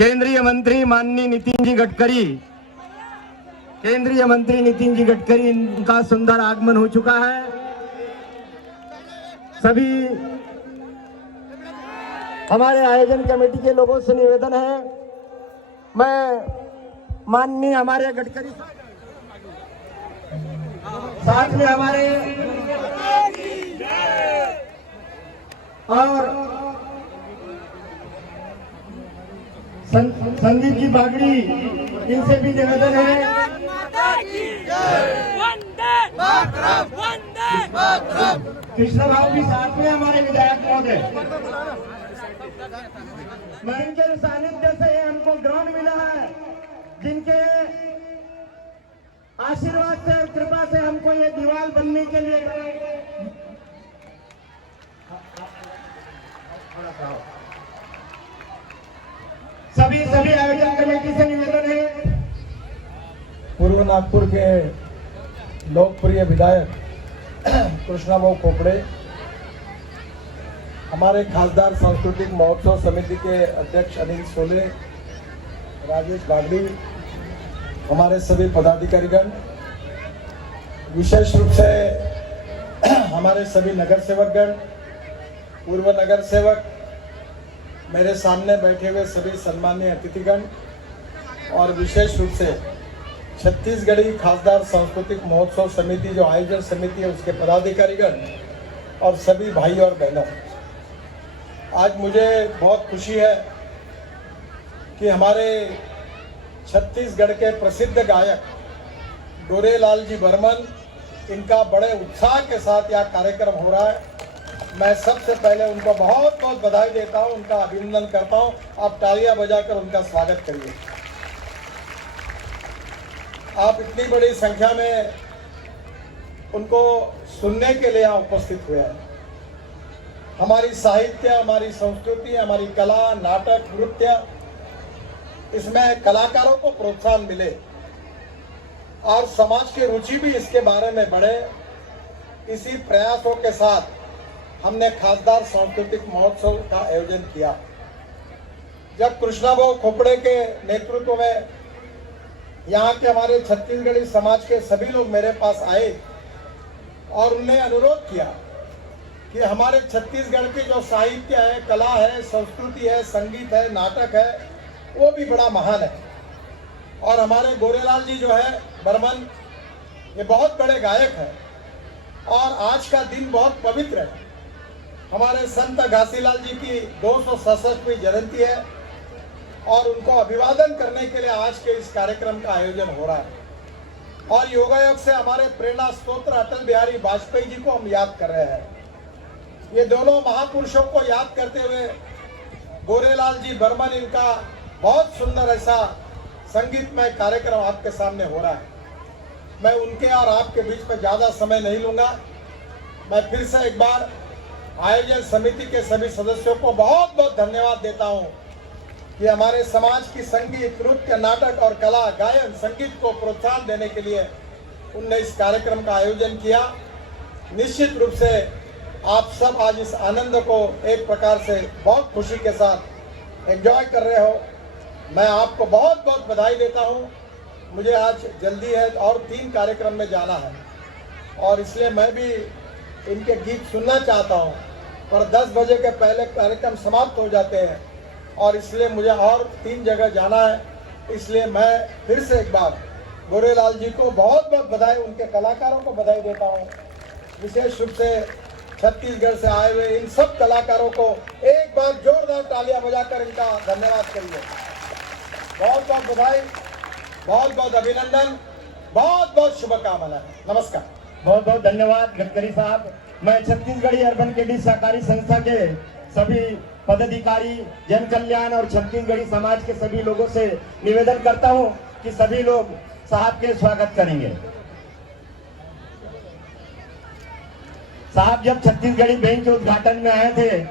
केंद्रीय मंत्री माननीय नितिन जी गडकरी, केंद्रीय मंत्री नितिन जी गडकरी, इनका सुंदर आगमन हो चुका है। सभी हमारे आयोजन कमेटी के लोगों से निवेदन है, मैं माननीय हमारे गडकरी साथ में हमारे और संदीप जी बागड़ी, इनसे भी निवेदन है। कृष्ण भाव भी साथ में हमारे विधायक महोदय, इनके सानिध्य से हमको ग्राउंड मिला है, जिनके आशीर्वाद से और कृपा से हमको ये दीवार बनने के लिए सभी आयोजन कमेटी से निवेदन है। पूर्व नागपुर के लोकप्रिय विधायक कृष्णाभाऊ खोपड़े, हमारे खासदार सांस्कृतिक महोत्सव समिति के अध्यक्ष अनिल सोले, राजेश बागड़ी, हमारे सभी पदाधिकारीगण, विशेष रूप से हमारे सभी नगर सेवकगण, पूर्व नगर सेवक, मेरे सामने बैठे हुए सभी सम्मानीय अतिथिगण और विशेष रूप से छत्तीसगढ़ी खासदार सांस्कृतिक महोत्सव समिति जो आयोजन समिति है उसके पदाधिकारीगण और सभी भाई और बहनों, आज मुझे बहुत खुशी है कि हमारे छत्तीसगढ़ के प्रसिद्ध गायक गोरेलाल जी बर्मन, इनका बड़े उत्साह के साथ यह कार्यक्रम हो रहा है। मैं सबसे पहले उनको बहुत बहुत बधाई देता हूं, उनका अभिनंदन करता हूं। आप तालियां बजाकर उनका स्वागत करिए। आप इतनी बड़ी संख्या में उनको सुनने के लिए यहाँ उपस्थित हुए हैं। हमारी साहित्य, हमारी संस्कृति, हमारी कला, नाटक, नृत्य, इसमें कलाकारों को प्रोत्साहन मिले और समाज की रुचि भी इसके बारे में बढ़े, इसी प्रयासों के साथ हमने खासदार सांस्कृतिक महोत्सव का आयोजन किया। जब कृष्णाभाऊ खोपड़े के नेतृत्व में यहाँ के हमारे छत्तीसगढ़ी समाज के सभी लोग मेरे पास आए और उन्हें अनुरोध किया कि हमारे छत्तीसगढ़ की जो साहित्य है, कला है, संस्कृति है, संगीत है, नाटक है, वो भी बड़ा महान है। और हमारे गोरेलाल जी जो है बर्मन, ये बहुत बड़े गायक हैं और आज का दिन बहुत पवित्र है। हमारे संत घासीलाल जी की 267वीं जयंती है और उनको अभिवादन करने के लिए आज के इस कार्यक्रम का आयोजन हो रहा है। और योगायोग से हमारे प्रेरणा स्तोत्र अटल बिहारी वाजपेयी जी को हम याद कर रहे हैं। ये दोनों महापुरुषों को याद करते हुए गोरेलाल जी बर्मन, इनका बहुत सुंदर ऐसा संगीतमय कार्यक्रम आपके सामने हो रहा है। मैं उनके और आपके बीच में ज्यादा समय नहीं लूंगा। मैं फिर से एक बार आयोजन समिति के सभी सदस्यों को बहुत बहुत धन्यवाद देता हूं कि हमारे समाज की संगीत, नृत्य, नाटक और कला, गायन, संगीत को प्रोत्साहन देने के लिए उनने इस कार्यक्रम का आयोजन किया। निश्चित रूप से आप सब आज इस आनंद को एक प्रकार से बहुत खुशी के साथ एंजॉय कर रहे हो। मैं आपको बहुत बहुत बधाई देता हूं। मुझे आज जल्दी है और 3 कार्यक्रम में जाना है और इसलिए मैं भी इनके गीत सुनना चाहता हूं, पर 10 बजे के पहले कार्यक्रम समाप्त हो जाते हैं और इसलिए मुझे और 3 जगह जाना है। इसलिए मैं फिर से एक बार गोरेलाल जी को बहुत बहुत बधाई, उनके कलाकारों को बधाई देता हूं। विशेष रूप से छत्तीसगढ़ से आए हुए इन सब कलाकारों को एक बार जोरदार तालियां बजाकर इनका धन्यवाद करिए। बहुत बहुत बधाई, बहुत बहुत अभिनंदन, बहुत बहुत शुभकामनाएं। नमस्कार। बहुत बहुत धन्यवाद गडकरी साहब। मैं छत्तीसगढ़ी अर्बन क्रेडिट सहकारी संस्था के सभी पदाधिकारी, जन कल्याण और छत्तीसगढ़ी समाज के सभी लोगों से निवेदन करता हूं कि सभी लोग साहब के स्वागत करेंगे। साहब जब छत्तीसगढ़ी बैंक के उद्घाटन में आए थे,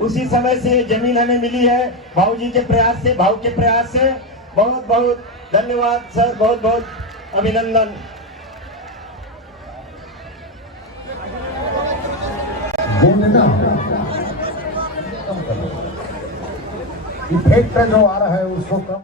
उसी समय से जमीन हमें मिली है भाऊ जी के प्रयास से, भाऊ के प्रयास से। बहुत बहुत धन्यवाद सर, बहुत बहुत अभिनंदन। इफेक्ट जो आ रहा है उसको कम